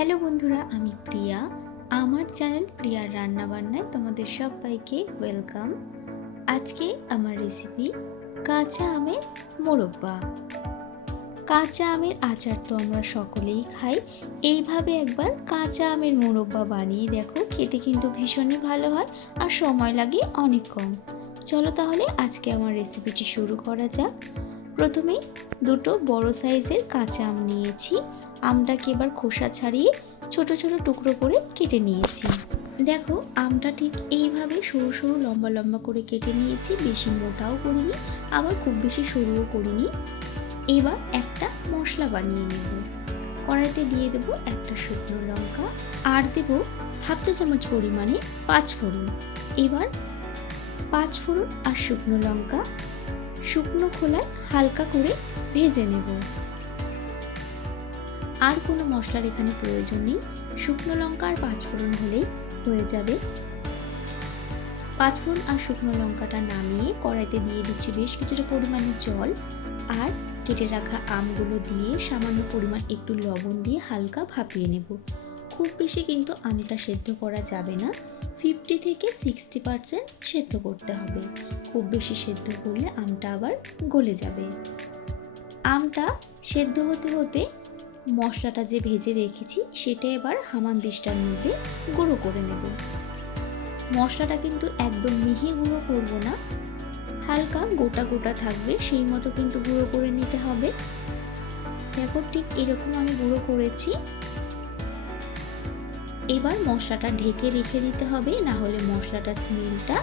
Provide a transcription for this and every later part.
Hello বন্ধুরা, আমি প্রিয়া। আমার চ্যানেল প্রিয়ার রান্নাবান্নায় তোমাদের সবাইকে ওয়েলকাম। আজকে আমার রেসিপি কাঁচা আমের মোরব্বা। কাঁচা আমের আচার তো আমরা সকলেই খাই। এইভাবে একবার কাঁচা আমের মোরব্বা বানিয়ে দেখো, খেতে কিন্তু ভীষণই ভালো হয় আর সময় লাগে অনেক কম। চলো তাহলে আজকে আমার রেসিপিটি শুরু করা যাক। প্রথমেই দুটো বড় সাইজের কাঁচা আম নিয়েছি। আমটাকে এবার খোসা ছাড়িয়ে ছোট ছোট টুকরো করে কেটে নিয়েছি। দেখো, আমটা ঠিক এইভাবে সরু সরু লম্বা লম্বা করে কেটে নিয়েছি। বেশি মোটাও করিনি, আবার খুব বেশি সরুও করিনি। এবার একটা মশলা বানিয়ে নেব। কড়াইতে দিয়ে দেব একটা শুকনো লঙ্কা আর দেব হাফ চা চামচ পরিমাণে 5 ফোড়ন। এবার 5 ফোড়ন আর শুকনো লঙ্কা শুকনো খোলায় হালকা করে ভেজে নেব। আর কোনো মশলার এখানে প্রয়োজন নেই, শুকনো লঙ্কা আর 5 ফোড়ন হলেই হয়ে যাবে। 5 ফোড়ন আর শুকনো লঙ্কাটা নামিয়ে কড়াইতে দিয়ে দিচ্ছি বেশ কিছুটা পরিমাণে জল আর কেটে রাখা আমগুলো দিয়ে সামান্য পরিমাণ একটু লবণ দিয়ে হালকা ভাপিয়ে নেব। খুব বেশি কিন্তু আমটা সেদ্ধ করা যাবে না, 50 থেকে 60% সেদ্ধ করতে হবে। খুব বেশি সেদ্ধ করলে আমটা আবার গলে যাবে। আমটা সেদ্ধ হতে হতে মশলাটা যে ভেজে রেখেছি সেটা এবার হামানদিস্তার মধ্যে গুঁড়ো করে নেব। মশলাটা কিন্তু একদম মিহি গুঁড়ো করব না, হালকা গোটা গোটা থাকবে সেই মতো কিন্তু গুঁড়ো করে নিতে হবে। দেখো, ঠিক এরকম আমি গুঁড়ো করেছি। এবার মশলাটা ঢেকে রেখে দিতে হবে, না হলে মশলাটার স্মেলটা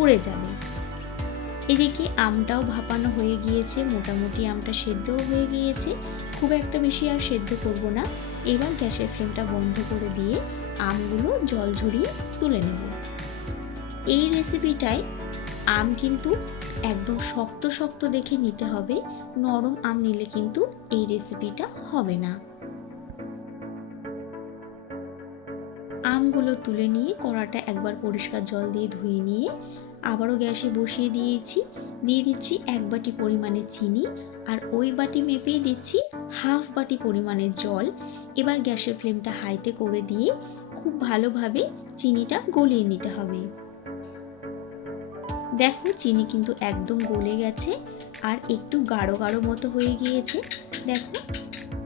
উড়ে যাবে। এদিকে আমটাও ভাপানো হয়ে গিয়েছে, মোটামুটি আমটা সেদ্ধও হয়ে গিয়েছে, খুব একটা বেশি আর সেদ্ধ করব না। এবার গ্যাসের ফ্লেমটা বন্ধ করে দিয়ে আমগুলো জল ঝরিয়ে তুলে নেব। এই রেসিপিটায় আম কিন্তু একদম শক্ত শক্ত দেখে নিতে হবে, নরম আম নিলে কিন্তু এই রেসিপিটা হবে না। আমগুলো তুলে নিয়ে কড়াটা একবার পরিষ্কার জল দিয়ে ধুয়ে নিয়ে আবারও গ্যাসে বসিয়ে দিয়েছি। দিয়ে দিচ্ছি 1 বাটি পরিমাণে চিনি আর ওই বাটি মেপেই দিচ্ছি হাফ বাটি পরিমাণে জল। এবার গ্যাসের ফ্লেমটা হাইতে করে দিয়ে খুব ভালোভাবে চিনিটা গলিয়ে নিতে হবে। দেখো, চিনি কিন্তু একদম গলে গেছে আর একটু গাঢ় গাঢ় মতো হয়ে গিয়েছে। দেখো,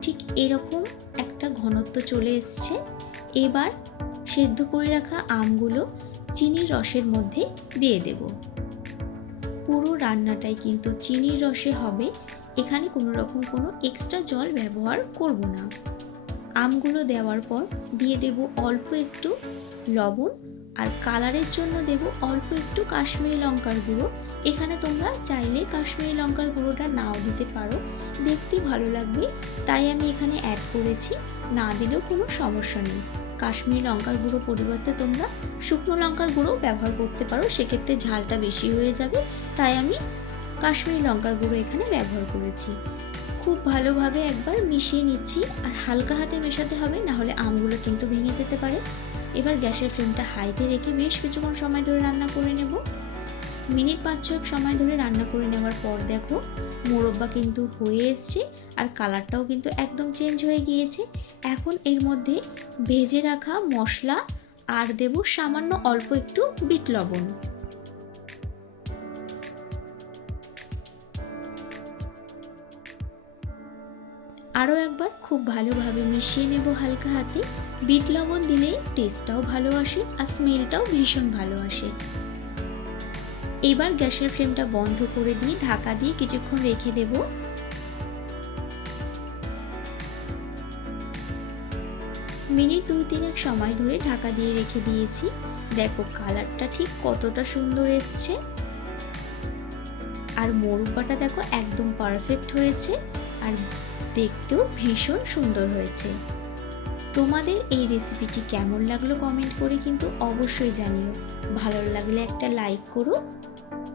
ঠিক এরকম একটা ঘনত্ব চলে এসছে। এবার সেদ্ধ করে রাখা আমগুলো চিনির রসের মধ্যে দিয়ে দেব। পুরো রান্নাটাই কিন্তু চিনির রসে হবে, এখানে কোনো রকম কোনো এক্সট্রা জল ব্যবহার করব না। আমগুলো দেওয়ার পর দিয়ে দেব অল্প একটু লবণ আর কালারের জন্য দেব অল্প একটু কাশ্মীরি লঙ্কার গুঁড়ো। এখানে তোমরা চাইলে কাশ্মীরি লঙ্কার গুঁড়োটা নাও দিতে পারো, দেখতে ভালো লাগবে তাই আমি এখানে অ্যাড করেছি, না দিলেও কোনো সমস্যা নেই। কাশ্মীরি লঙ্কার গুঁড়ো পরিবর্তে তোমরা শুকনো লঙ্কার গুঁড়ো ব্যবহার করতে পারো, সেক্ষেত্রে ঝালটা বেশি হয়ে যাবে, তাই আমি কাশ্মীরি লঙ্কার গুঁড়ো এখানে ব্যবহার করেছি। খুব ভালোভাবে একবার মিশিয়ে নিচ্ছি আর হালকা হাতে মেশাতে হবে, না হলে আমগুলো কিন্তু ভেঙে যেতে পারে। এবার গ্যাসের ফ্লেমটা হাইতে রেখে বেশ কিছুক্ষণ সময় ধরে রান্না করে নেব। মিনিট 5-6 সময় ধরে রান্না করে নেওয়ার পর দেখো, মোরব্বা কিন্তু হয়ে এসছে আর কালারটাও কিন্তু একদম চেঞ্জ হয়ে গিয়েছে। এখন এর মধ্যে ভেজে রাখা মশলা আর দেব সামান্য অল্প একটু বিট লবণ। আরও একবার খুব ভালোভাবে মিশিয়ে নেব হালকা হাতে। বিট লবণ দিলে টেস্টটাও ভালো আসে আর স্মেলটাও ভীষণ ভালো আসে। এবার গ্যাসের ফ্লেমটা বন্ধ করে দিয়ে ঢাকা দিয়ে কিছুক্ষণ রেখে দেব। মিনিট 2-3 সময় ধরে ঢাকা দিয়ে রেখে দিয়েছি। দেখো, কালারটা ঠিক কতটা সুন্দর এসছে আর মোরব্বাটা দেখো একদম পারফেক্ট হয়েছে আর দেখতেও ভীষণ সুন্দর হয়েছে। তোমাদের এই রেসিপিটি কেমন লাগলো কমেন্ট করে কিন্তু অবশ্যই জানিও। ভালো লাগলে একটা লাইক করো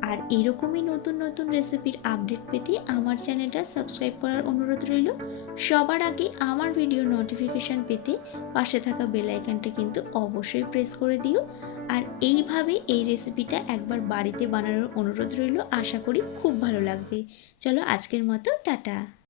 আর এরকমই নতুন নতুন রেসিপির আপডেট পেতে আমার চ্যানেলটা সাবস্ক্রাইব করার অনুরোধ রইল। সবার আগে আমার ভিডিও নোটিফিকেশান পেতে পাশে থাকা বেল আইকনটা কিন্তু অবশ্যই প্রেস করে দিও। আর এইভাবে এই রেসিপিটা একবার বাড়িতে বানানোর অনুরোধ রইল, আশা করি খুব ভালো লাগবে। চলো আজকের মতো টাটা।